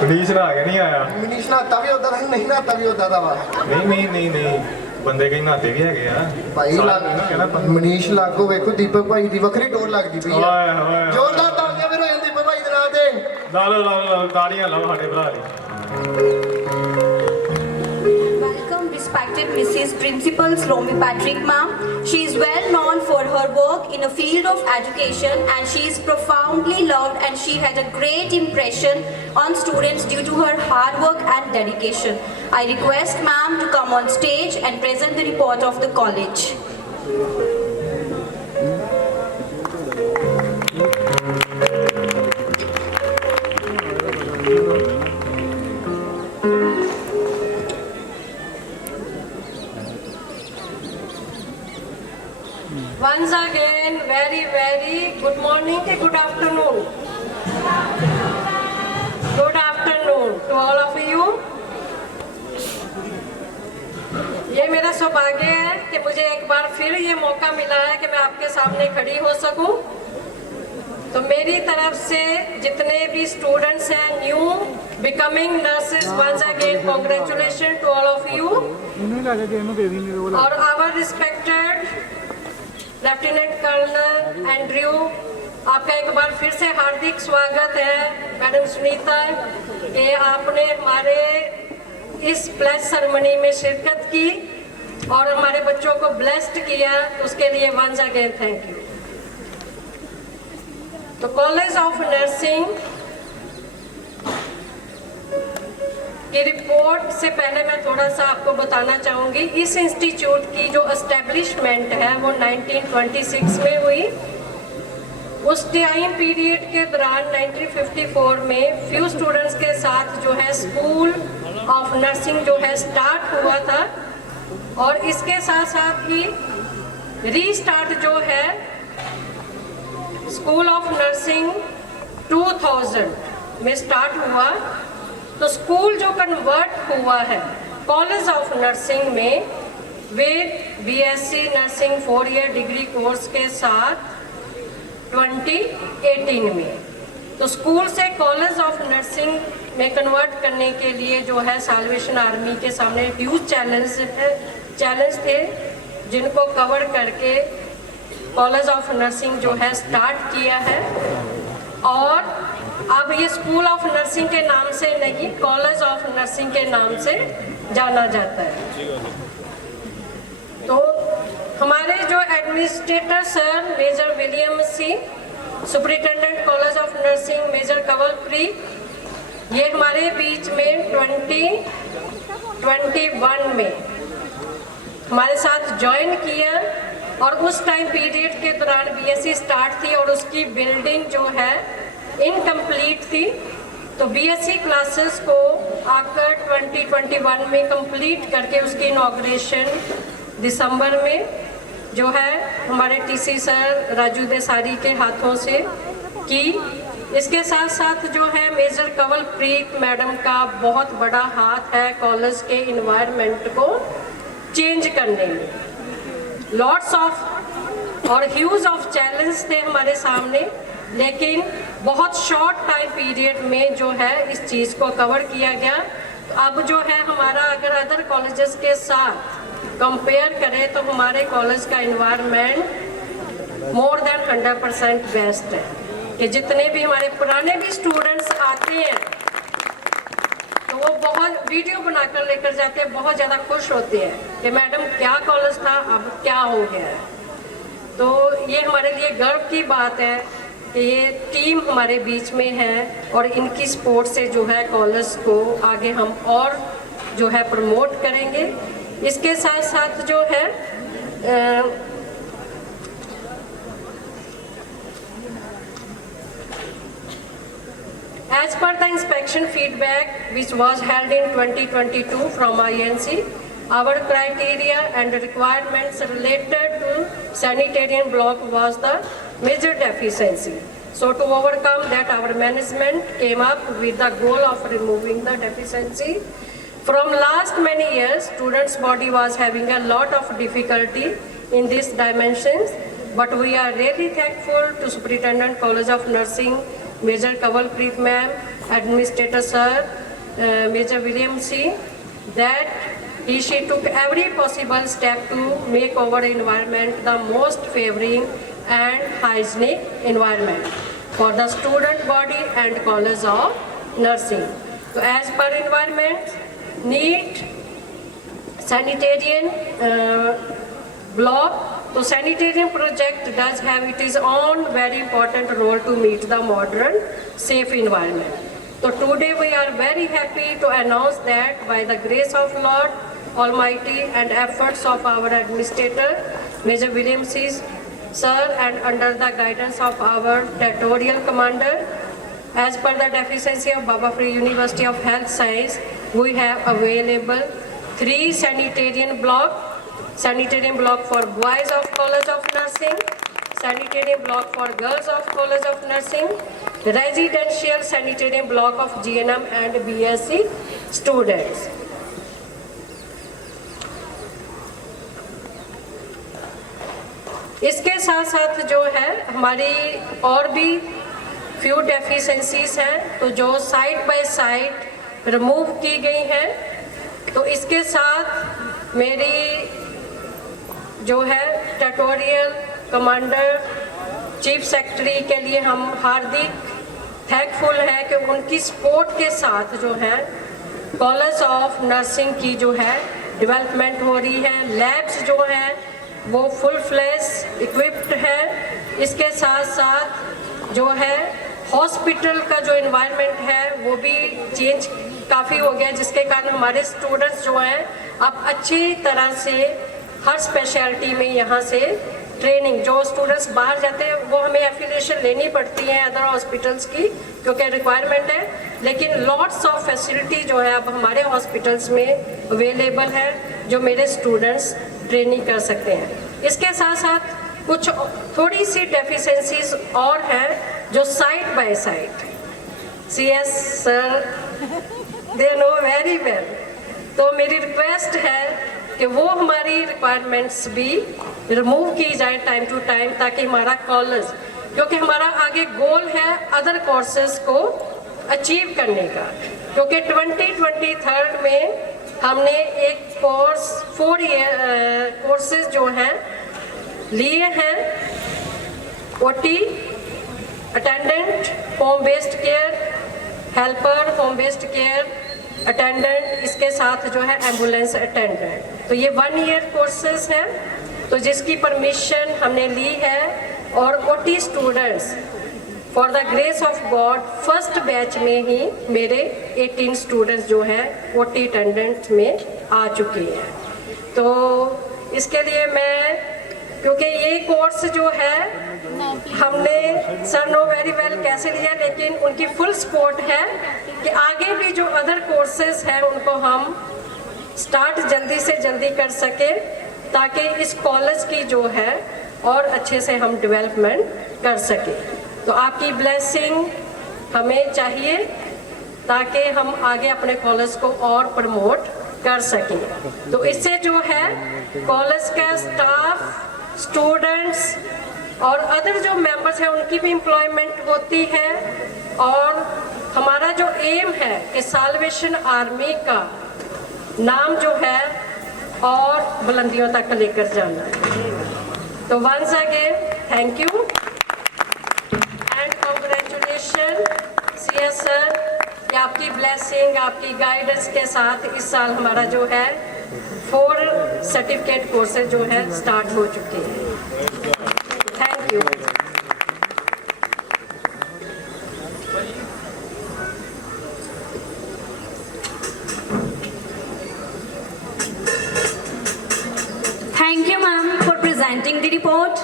ਪੁਲਿਸ ਨਾ ਆ ਗਿਆ ਨਹੀਂ ਆਇਆ ਮਨੀਸ਼ ਨਾਤਾ ਵੀ ਉਦਾਂ ਦਾ ਨਹੀਂ ਨਾਤਾ ਵੀ ਉਦਾਂ ਦਾ ਵਾ ਨਹੀਂ ਬੰਦੇ ਕਈ ਨਾਤੇ ਵੀ ਹੈਗੇ ਆ ਭਾਈ ਮਨੀਸ਼ ਲਾਗੋ ਵੇਖੋ ਦੀਪਕ ਭਾਈ ਦੀ ਵੱਖਰੀ ਟੋਰ ਲੱਗਦੀ ਪਈ ਆ ਜ਼ੋਰਦਾਰ ਤਾਲੀਆਂ ਫਿਰ ਹੋ ਜਾਂਦੀ ਦੀਪਕ ਭਾਈ ਦੇ ਨਾਂ ਤੇ ਲਾ ਤਾੜੀਆਂ ਲਾਓ ਸਾਡੇ ਭਰਾ ਲਈ Welcome, respected Mrs. Principal Slomi Patrick ma'am. She is well known for her work in a field of education and she is profoundly loved and she had a great impression on students due to her hard work and dedication. I request ma'am to come on stage and present the report of the college. Once again, very good morning and good afternoon. to all of you. ये मेरा सौभाग्य है कि मुझे एक बार फिर ये मौका मिला है कि मैं आपके सामने खड़ी हो सकूं। तो मेरी तरफ से जितने भी स्टूडेंट्स हैं new becoming nurses, once again congratulation to all of you. और our respected lieutenant colonel Andrew, आपका एक बार फिर से हार्दिक स्वागत है। मैडम सुनीता, कि आपने हमारे इस प्लेस सेरेमनी में शिरकत की और हमारे बच्चों को ब्लेस्ड किया, उसके लिए वंस अगेन थैंक यू। तो कॉलेज ऑफ नर्सिंग की रिपोर्ट से पहले मैं थोड़ा सा आपको बताना चाहूँगी। इस इंस्टीट्यूट की जो एस्टेब्लिशमेंट है वो 1926 में हुई। उस टाइम पीरियड के दौरान 1954 में फ्यू स्टूडेंट्स के साथ जो है स्कूल ऑफ नर्सिंग जो है स्टार्ट हुआ था, और इसके साथ साथ ही रीस्टार्ट जो है स्कूल ऑफ नर्सिंग 2000 में स्टार्ट हुआ। तो स्कूल जो कन्वर्ट हुआ है कॉलेज ऑफ नर्सिंग में with BSc nursing 4 year degree course के साथ 2018 में। तो स्कूल से कॉलेज ऑफ नर्सिंग में कन्वर्ट करने के लिए जो है साल्वेशन आर्मी के सामने ह्यूज चैलेंज थे, जिनको कवर करके कॉलेज ऑफ नर्सिंग जो है स्टार्ट किया है। और अब ये स्कूल ऑफ नर्सिंग के नाम से नहीं, कॉलेज ऑफ नर्सिंग के नाम से जाना जाता है। तो हमारे जो administrator sir Major William C, superintendent college of nursing Major Kanwalpreet, ये हमारे बीच में 2021 में हमारे साथ ज्वाइन किया। और उस टाइम पीरियड के दौरान बीएससी स्टार्ट थी और उसकी बिल्डिंग जो है इनकम्प्लीट थी। तो बीएससी क्लासेस को आकर 2021 में कंप्लीट करके उसकी इनॉग्रेशन दिसंबर में जो है हमारे टीसी सर राजू देसारी के हाथों से की। इसके साथ साथ जो है मेजर कंवलप्रीत मैडम का बहुत बड़ा हाथ है कॉलेज के इन्वायरमेंट को चेंज करने में। लॉट्स ऑफ और ह्यूज ऑफ चैलेंज थे हमारे सामने, लेकिन बहुत शॉर्ट टाइम पीरियड में जो है इस चीज़ को कवर किया गया। तो अब जो है हमारा अगर अदर कॉलेजेस के साथ कंपेयर करें तो हमारे कॉलेज का इन्वायरमेंट मोर देन 100% बेस्ट है। कि जितने भी हमारे पुराने भी स्टूडेंट्स आते हैं तो वो बहुत वीडियो बनाकर लेकर जाते हैं, बहुत ज़्यादा खुश होते हैं कि मैडम क्या कॉलेज था, अब क्या हो गया है। तो ये हमारे लिए गर्व की बात है कि ये टीम हमारे बीच में है और इनकी सपोर्ट से जो है कॉलेज को आगे हम और जो है प्रमोट करेंगे। इसके साथ साथ जो है as per the inspection feedback which was held in 2022 from INC, our criteria and requirements related to sanitarian block was the major deficiency. So to overcome that, our management came up with the goal of removing the deficiency. From last many years, students' body was having a lot of difficulty in these dimensions, but we are really thankful to Superintendent College of Nursing, Major Kanwalpreet ma'am, Administrator sir, Major William C, that she took every possible step to make our environment the most favoring and hygienic environment for the student body and College of Nursing. So as per environment, neat sanitarian block. So sanitarian project does have its own very important role to meet the modern safe environment. So today we are very happy to announce that by the grace of Lord Almighty and efforts of our administrator, Major William C. Sir, and under the guidance of our territorial commander, as per the deficiency of Baba Free University of Health Science, we have available 3 sanitarian block for boys of College of Nursing, sanitarian block for girls of College of Nursing, residential sanitarium block of GNM and BSc students. इसके साथ साथ जो है हमारी और भी फ्यू डेफिशिएंसीज हैं, तो जो साइड बाय साइड रिमूव की गई हैं। तो इसके साथ मेरी जो है टेरिटोरियल कमांडर चीफ सेक्रेटरी के लिए हम हार्दिक थैंकफुल हैं कि उनकी सपोर्ट के साथ जो है कॉलेज ऑफ नर्सिंग की जो है डेवलपमेंट हो रही है। लैब्स जो हैं वो फुल फ्लैश इक्विप्ड है। इसके साथ साथ जो है हॉस्पिटल का जो एनवायरनमेंट है वो भी चेंज काफ़ी हो गया, जिसके कारण हमारे स्टूडेंट्स जो हैं अब अच्छी तरह से हर स्पेशलिटी में यहाँ से ट्रेनिंग, जो स्टूडेंट्स बाहर जाते हैं वो हमें एफिलिएशन लेनी पड़ती है अदर हॉस्पिटल्स की क्योंकि रिक्वायरमेंट है, लेकिन लॉट्स ऑफ फैसिलिटी जो है अब हमारे हॉस्पिटल्स में अवेलेबल है जो मेरे स्टूडेंट्स ट्रेनिंग कर सकते हैं। इसके साथ साथ कुछ थोड़ी सी डेफिशिएंसीज और हैं जो side by side CS sir they know very well, तो मेरी रिक्वेस्ट है कि वो हमारी रिक्वायरमेंट्स भी रिमूव की जाए टाइम टू टाइम, ताकि हमारा कॉलेज, क्योंकि हमारा आगे गोल है अदर कोर्सेज को अचीव करने का, क्योंकि 2023 में हमने एक कोर्स 4 ईयर कोर्सेज जो हैं लिए हैं, OT attendant, home based care helper, home based care attendant, इसके साथ जो है एम्बुलेंस अटेंडेंट। तो ये 1 ईयर कोर्सेज हैं, तो जिसकी परमिशन हमने ली है। और OT students for the grace of God first batch में ही मेरे 18 स्टूडेंट्स जो हैं OT अटेंडेंट में आ चुके हैं। तो इसके लिए मैं, क्योंकि ये कोर्स जो है हमने सर नो वेरी वेल कैसे लिया, लेकिन उनकी फुल सपोर्ट है कि आगे भी जो अदर कोर्सेज हैं उनको हम स्टार्ट जल्दी से जल्दी कर सके, ताकि इस कॉलेज की जो है और अच्छे से हम डेवलपमेंट कर सके। तो आपकी ब्लेसिंग हमें चाहिए ताकि हम आगे अपने कॉलेज को और प्रमोट कर सकें। तो इससे जो है कॉलेज का स्टाफ, स्टूडेंट्स और अदर जो मेंबर्स हैं उनकी भी एम्प्लॉयमेंट होती है, और हमारा जो एम है कि साल्वेशन आर्मी का नाम जो है और बुलंदियों तक लेकर जाना है। तो once again thank you and congratulation CS sir कि आपकी ब्लेसिंग, आपकी गाइडेंस के साथ इस साल हमारा जो है 4 सर्टिफिकेट कोर्सेज जो है स्टार्ट हो चुके हैं। Thank you. Thank you, ma'am, for presenting the report.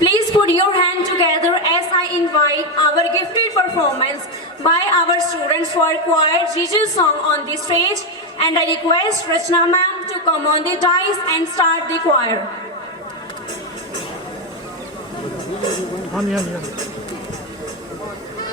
Please put your hand together as I invite our gifted performance by our students for choir Jesus song on the stage, and I request Rachna ma'am to come on the dais and start the choir. हाँ